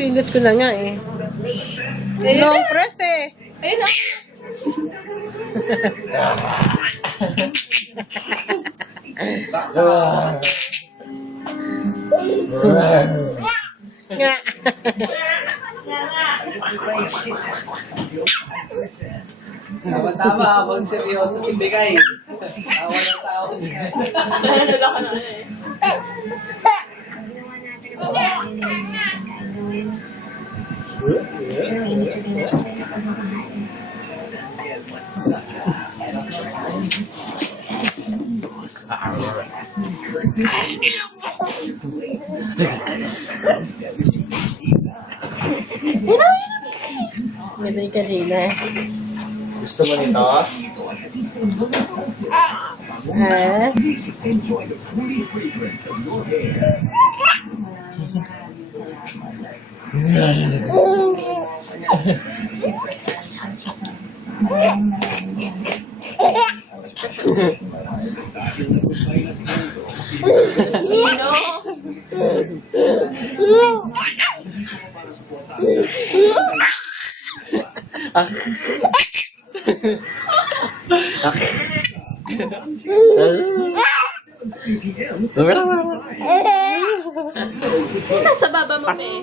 Pindot ko na nga eh. Long press eh. Ayun na. Nga. Tama-tama habang seryoso si Bigay. Tawa ng tao niya. Nalala ka na eh. Ganda yung kanina. Gusto mo nito? Ah? Nino. Nasa baba mo, be.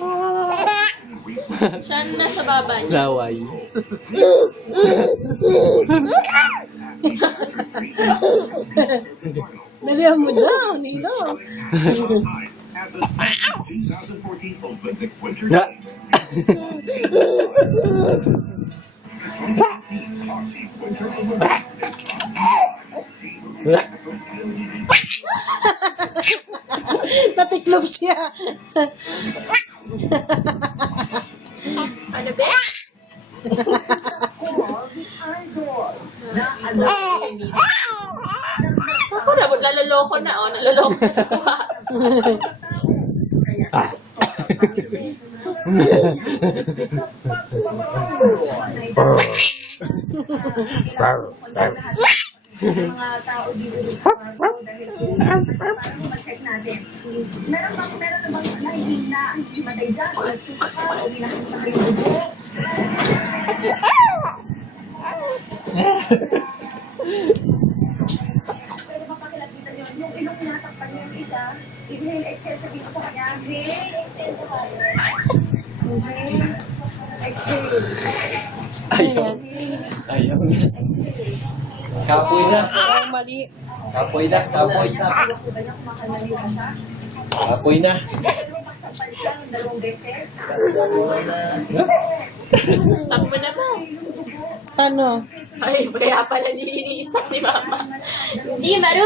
Siya nasa baba niya. Laway. Dalihan mo daw, Nino. Na. Natiklop siya. Ano, be? Ako na, laloloko na, oh. Naloloko na ako, mga tao dito sa kwarto dahil paano mag-check natin. Meron na bang nahihina ang himatay dyan o nagsusuka o minakita kayong dugo? Pwede ba pakilapitan yun? Yung ilong natakpan niya yung isa, inhale, exhale, sabihin ko sa kanya, inhale, exhale sa kanya. Inhale, exhale. Ayaw. Ayaw na. Kapoy na. Ang mali. Kapoy na. Kapoy na. Kapoy na. Stop mo na ba? Paano? Ay, kaya pala nililinis ni Mama. Hindi, marunong.